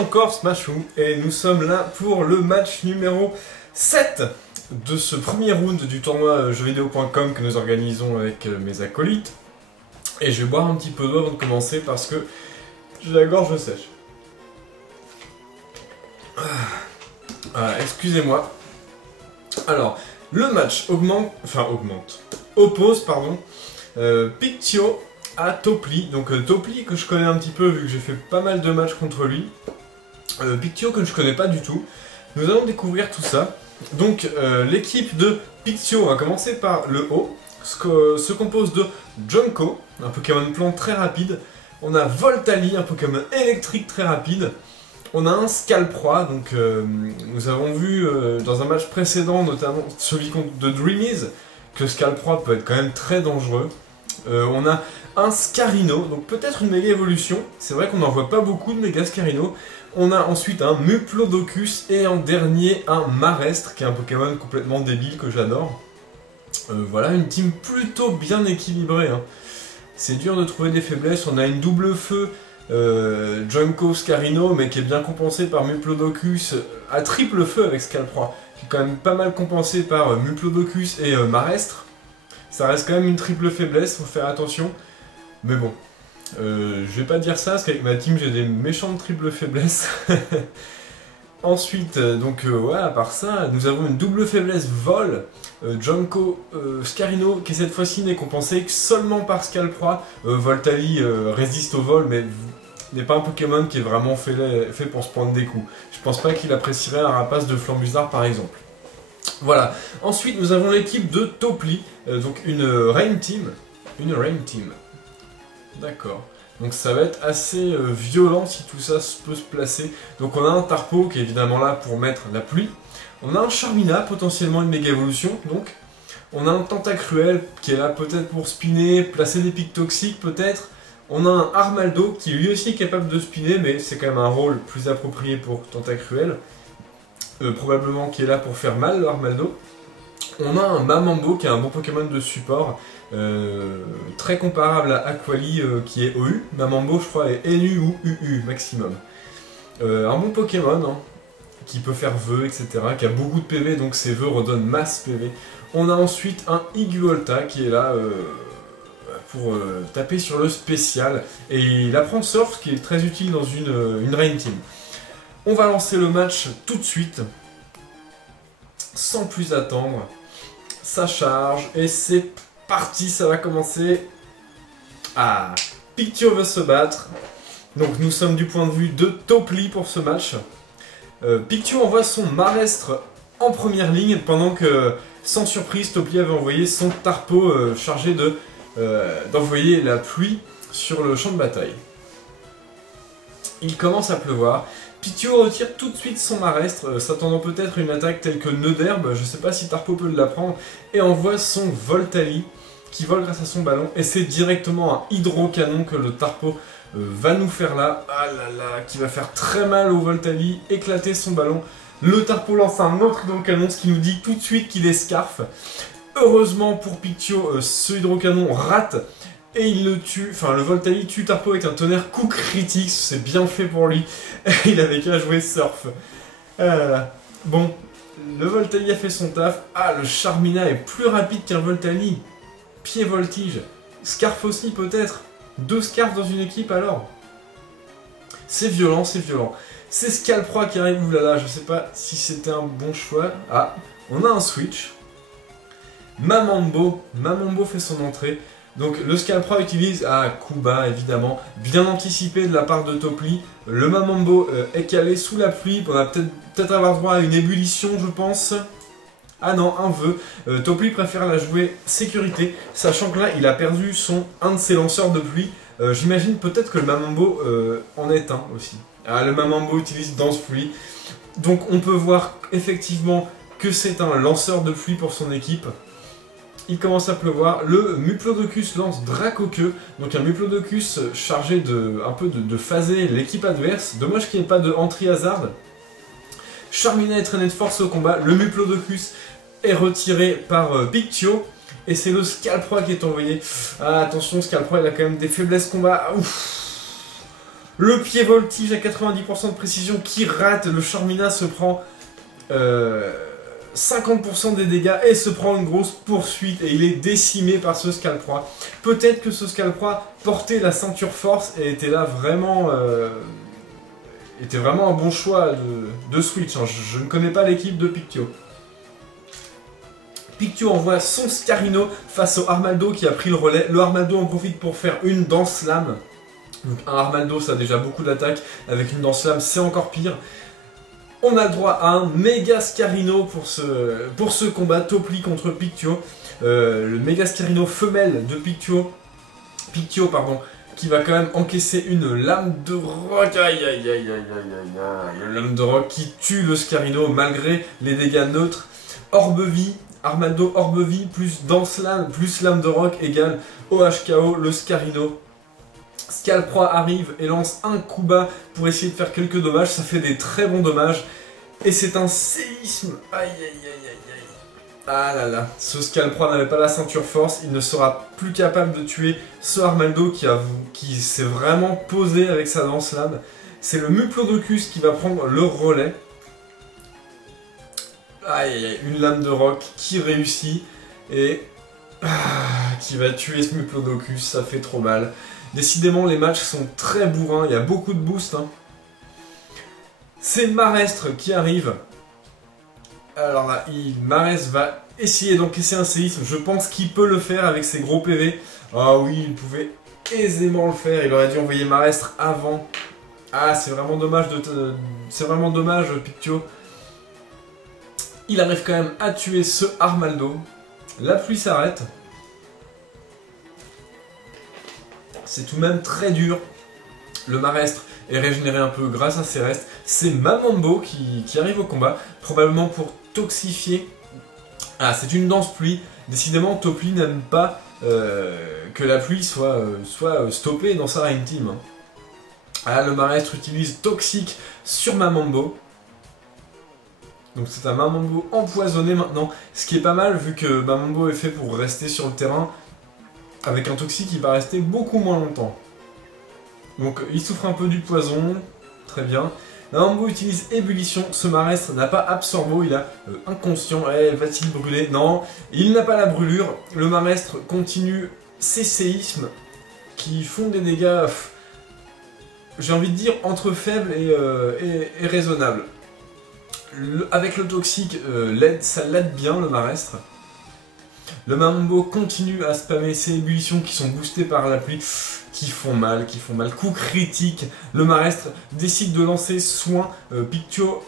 encore Smashou, et nous sommes là pour le match numéro 7 de ce premier round du tournoi jeuxvideo.com que nous organisons avec mes acolytes. Et je vais boire un petit peu d'eau avant de commencer parce que j'ai la gorge sèche. Excusez-moi. Alors, le match oppose Pictio à Topli. Donc Topli que je connais un petit peu vu que j'ai fait pas mal de matchs contre lui. Pictio que je connais pas du tout. Nous allons découvrir tout ça. Donc l'équipe de Pictio va commencer par le haut. Se compose de Junko, un Pokémon plante très rapide. On a Voltali, un Pokémon électrique très rapide. On a un Scalproie, donc nous avons vu dans un match précédent, notamment celui de Dreamies, que Scalproie peut être quand même très dangereux. On a un Scarino, donc peut-être une méga évolution. C'est vrai qu'on n'en voit pas beaucoup de méga Scarino. On a ensuite un Muplodocus et en dernier un Marestre, qui est un Pokémon complètement débile que j'adore. Voilà, une team plutôt bien équilibrée, hein. C'est dur de trouver des faiblesses. On a une double feu Junko Scarino, mais qui est bien compensée par Muplodocus à triple feu avec Scalproie, qui est quand même pas mal compensé par Muplodocus et Marestre. Ça reste quand même une triple faiblesse, faut faire attention. Mais bon, je vais pas dire ça parce qu'avec ma team j'ai des méchantes triples faiblesses. Ensuite, ouais, à part ça, nous avons une double faiblesse vol, Junko Scarino, qui cette fois-ci n'est compensé que seulement par Scalproie. Voltali résiste au vol, mais n'est pas un Pokémon qui est vraiment fait pour se prendre des coups. Je pense pas qu'il apprécierait un rapace de Flambusard par exemple. Voilà. Ensuite, nous avons l'équipe de Topli, donc une Rain Team. Une Rain Team. D'accord. Donc ça va être assez violent si tout ça peut se placer. Donc on a un Tarpo qui est évidemment là pour mettre la pluie. On a un Charmina, potentiellement une méga évolution. Donc on a un Tentacruel qui est là peut-être pour spinner, placer des pics toxiques peut-être. On a un Armaldo qui lui aussi est capable de spinner, mais c'est quand même un rôle plus approprié pour Tentacruel. Probablement qui est là pour faire mal, l'Armaldo. On a un Mamambo qui est un bon Pokémon de support, très comparable à Aquali qui est OU. Mamambo je crois est NU ou UU maximum. Un bon Pokémon hein, qui peut faire vœux, etc. Qui a beaucoup de PV, donc ses vœux redonnent masse PV. On a ensuite un Iguolta qui est là pour taper sur le spécial. Et il apprend Surf, ce qui est très utile dans une Rain Team. On va lancer le match tout de suite, sans plus attendre. Ça charge et c'est parti, ça va commencer. Ah, Pictio veut se battre. Donc nous sommes du point de vue de Topli pour ce match. Pictio envoie son Marestre en première ligne pendant que, sans surprise, Topli avait envoyé son Tarpo chargé d'envoyer la pluie sur le champ de bataille. Il commence à pleuvoir. Pictio retire tout de suite son Marestre, s'attendant peut-être à une attaque telle que Nœud d'herbe, je sais pas si Tarpo peut la prendre, et envoie son Voltali, qui vole grâce à son ballon, et c'est directement un hydrocanon que le Tarpo va nous faire là, ah là là, qui va faire très mal au Voltali, éclater son ballon. Le Tarpo lance un autre hydrocanon, ce qui nous dit tout de suite qu'il est Scarf. Heureusement pour Pictio, ce hydrocanon rate, et il le tue, enfin le Voltali tue Tarpo avec un tonnerre coup critique, c'est bien fait pour lui. Il avait qu'à jouer Surf. Bon, le Voltali a fait son taf. Ah, le Charmina est plus rapide qu'un Voltali. Pied voltige. Scarf aussi peut-être. 2 Scarf dans une équipe alors. C'est violent, c'est violent. C'est Scalproie qui arrive, oulala, je sais pas si c'était un bon choix. Ah, on a un switch. Mamambo fait son entrée. Donc le Scalproie utilise coup bas évidemment, bien anticipé de la part de Topli. Le Mamambo est calé sous la pluie, on va peut-être avoir droit à une ébullition je pense. Ah non, un vœu. Topli préfère la jouer sécurité, sachant que là il a perdu un de ses lanceurs de pluie. J'imagine peut-être que le Mamambo en est un aussi. Ah, le Mamambo utilise danse pluie. Donc on peut voir effectivement que c'est un lanceur de pluie pour son équipe. Il commence à pleuvoir, le Muplodocus lance Dracoqueux, donc un Muplodocus chargé de phaser l'équipe adverse. Dommage qu'il n'y ait pas de entry hazard. Charmina est traîné de force au combat, le Muplodocus est retiré par Pictio, et c'est le Scalproie qui est envoyé. Ah attention, Scalproie il a quand même des faiblesses combat. Ouf. Le pied voltige à 90% de précision qui rate. Le Charmina se prend 50% des dégâts et se prend une grosse poursuite. Et il est décimé par ce Scalproie. Peut-être que ce Scalproie portait la ceinture force et était là vraiment... était vraiment un bon choix de switch. Hein. Je ne connais pas l'équipe de Pictio. Pictio envoie son Scarino face au Armaldo qui a pris le relais. Le Armaldo en profite pour faire une danse lame. Donc un Armaldo ça a déjà beaucoup d'attaques. Avec une danse lame c'est encore pire. On a le droit à un méga Scarino pour ce combat Topli contre Pictio. Le méga Scarino femelle de Pictio pardon, qui va quand même encaisser une lame de roc. Aïe aïe aïe aïe aïe aïe. Une lame de roc qui tue le Scarino malgré les dégâts neutres. Orbe-vie, Armaldo Orbe-vie plus danse lame plus lame de roc égale OHKO le Scarino. Scalproie arrive et lance un coup bas pour essayer de faire quelques dommages. Ça fait des très bons dommages. Et c'est un séisme. Aïe aïe aïe aïe aïe. Ah là là. Ce Scalproie n'avait pas la ceinture force. Il ne sera plus capable de tuer ce Armaldo qui s'est vraiment posé avec sa danse lame. C'est le Muplodocus qui va prendre le relais. Aïe aïe aïe. Une lame de roc qui réussit. Et... qui va tuer ce Muplodocus. Ça fait trop mal. Décidément, les matchs sont très bourrins, il y a beaucoup de boost. Hein. C'est Marestre qui arrive. Alors là, Marestre va essayer d'encaisser un séisme. Je pense qu'il peut le faire avec ses gros PV. Ah oui, il pouvait aisément le faire. Il aurait dû envoyer Marestre avant. Ah, c'est vraiment dommage c'est vraiment dommage, Pictio. Il arrive quand même à tuer ce Armaldo. La pluie s'arrête. C'est tout de même très dur. Le Marestre est régénéré un peu grâce à ses restes. C'est Mamambo qui arrive au combat, probablement pour toxifier. Ah, c'est une danse pluie. Décidément, Topli n'aime pas que la pluie soit stoppée dans sa Rain Team. Ah, le Marestre utilise Toxique sur Mamambo. Donc c'est un Mamambo empoisonné maintenant. Ce qui est pas mal vu que Mamambo est fait pour rester sur le terrain. Avec un toxique, il va rester beaucoup moins longtemps. Donc il souffre un peu du poison, très bien. Mamambo utilise ébullition, ce Marestre n'a pas absorbo, il a inconscient, va-t-il brûler? Non, il n'a pas la brûlure. Le Marestre continue ses séismes qui font des dégâts, j'ai envie de dire, entre faibles et raisonnables. Avec le toxique, ça l'aide bien le Marestre. Le Mamambo continue à spammer ses ébullitions qui sont boostées par la pluie, qui font mal. Coup critique, le Marestre décide de lancer soin. Pictio,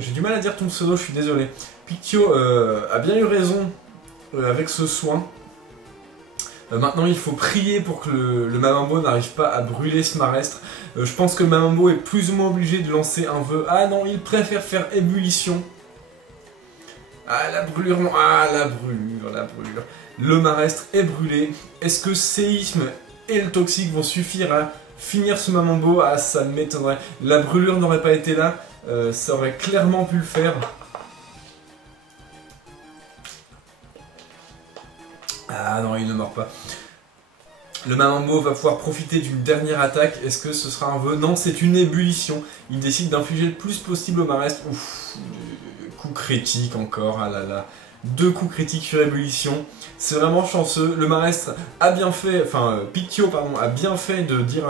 j'ai du mal à dire ton pseudo, je suis désolé. Pictio a bien eu raison avec ce soin. Maintenant il faut prier pour que le Mamambo n'arrive pas à brûler ce Marestre. Je pense que le Mamambo est plus ou moins obligé de lancer un vœu. Ah non, il préfère faire ébullition. Ah la brûlure, non, ah la brûlure. Le Marestre est brûlé. Est-ce que séisme et le toxique vont suffire à finir ce Mamambo? Ah ça m'étonnerait. La brûlure n'aurait pas été là, ça aurait clairement pu le faire. Ah non, il ne meurt pas. Le Mamambo va pouvoir profiter d'une dernière attaque. Est-ce que ce sera un vœu? Non, c'est une ébullition. Il décide d'infliger le plus possible au Marestre. Ouf, coup critique encore, ah là là. 2 coups critiques sur ébullition. C'est vraiment chanceux. Le Marestre a bien fait, Pictio pardon, a bien fait de dire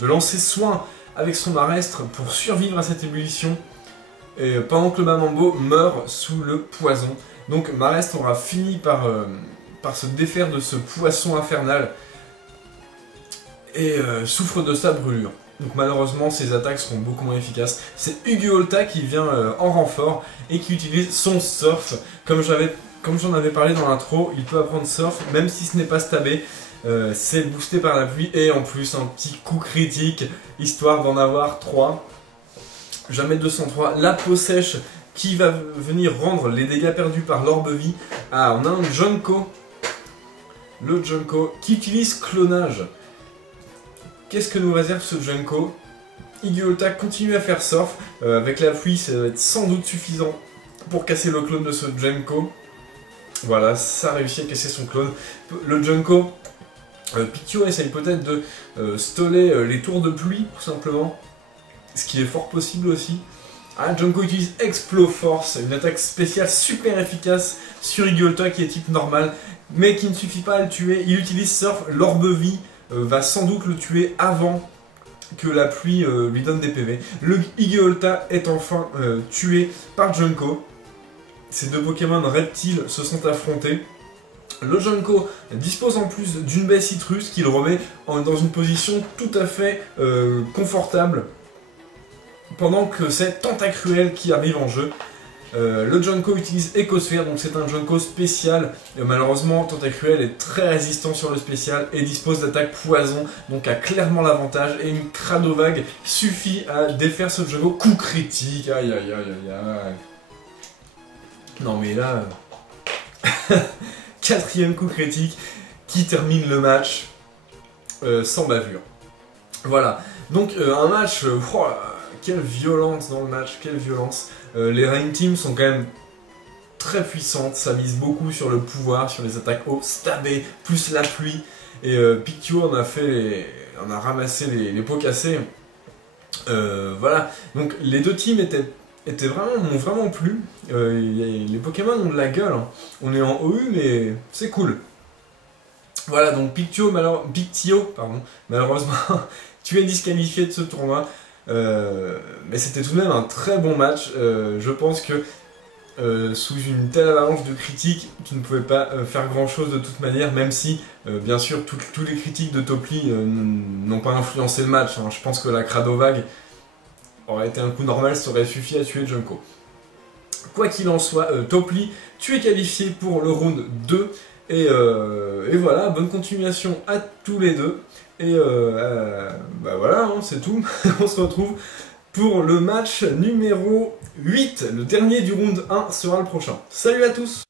de lancer soin avec son Marestre pour survivre à cette ébullition. Et pendant que le Mamambo meurt sous le poison. Donc Marestre aura fini par se défaire de ce poisson infernal et souffre de sa brûlure. Donc malheureusement ses attaques seront beaucoup moins efficaces. C'est Uguolta qui vient en renfort et qui utilise son surf. Comme j'en avais parlé dans l'intro, il peut apprendre surf même si ce n'est pas stabé. C'est boosté par la pluie et en plus un petit coup critique histoire d'en avoir 3. Jamais 203. La peau sèche qui va venir rendre les dégâts perdus par l'orbe-vie. Ah, on a un Junko. Le Junko qui utilise clonage. Qu'est-ce que nous réserve ce Junko? Uguolta continue à faire surf. Avec la pluie, ça va être sans doute suffisant pour casser le clone de ce Junko. Voilà, ça a réussi à casser son clone. Le Junko Pictio essaye peut-être de stoller les tours de pluie, tout simplement, ce qui est fort possible aussi. Ah, Junko utilise Exploforce, une attaque spéciale super efficace sur Igiolta qui est type normal, mais qui ne suffit pas à le tuer. Il utilise Surf, l'orbe-vie va sans doute le tuer avant que la pluie lui donne des PV. Le Igiolta est enfin tué par Junko. Ces deux Pokémon reptiles se sont affrontés. Le Junko dispose en plus d'une baie citrus qui le remet dans une position tout à fait confortable pendant que c'est Tentacruel qui arrive en jeu. Le Junko utilise Écosphère, donc c'est un Junko spécial. Malheureusement, Tentacruel est très résistant sur le spécial et dispose d'attaque poison, donc a clairement l'avantage. Et une Cradovague suffit à défaire ce Junko. Coup critique, aïe aïe aïe aïe aïe. Non mais là... 4e coup critique qui termine le match sans bavure. Voilà, donc un match... quelle violence dans le match, quelle violence. Les Rain Teams sont quand même très puissantes, ça mise beaucoup sur le pouvoir, sur les attaques haut, stabé, plus la pluie. Et Pictio en a ramassé les pots cassés. Voilà, donc les deux teams m'ont vraiment plu. Les Pokémon ont de la gueule, hein. On est en OU mais c'est cool. Voilà, donc Pictio, malheureusement, tu es disqualifié de ce tournoi. Mais c'était tout de même un très bon match. Je pense que sous une telle avalanche de critiques, tu ne pouvais pas faire grand chose de toute manière, même si, bien sûr, tous les critiques de Topli n'ont pas influencé le match, hein. Je pense que la Cradovague aurait été un coup normal, ça aurait suffi à tuer Junko. Quoi qu'il en soit, Topli, tu es qualifié pour le round 2, et voilà, bonne continuation à tous les deux. Et bah voilà, hein, c'est tout. On se retrouve pour le match numéro 8. Le dernier du round 1 sera le prochain. Salut à tous!